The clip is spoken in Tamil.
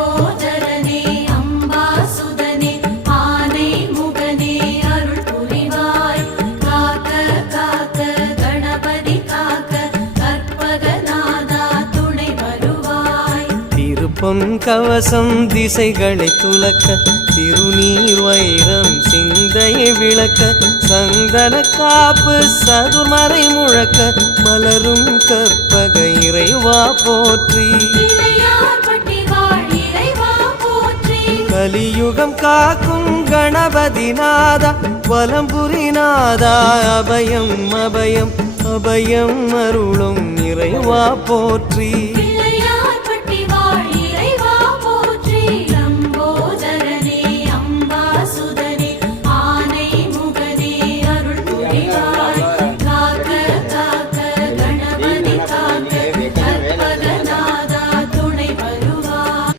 லம்போதரனே கவசம் திசைகளை துலக்க திருநீர் வைரம் சிந்தையை விளக்க சந்தன காப்பு சதுர்மறை முழக்க மலரும் கற்பக இறைவா போற்றி. கலியுகம் காக்கும் கணபதி நாதா வலம்புரி நாதா அபயம் அபயம் அபயம் அருளும் இறைவா போற்றி.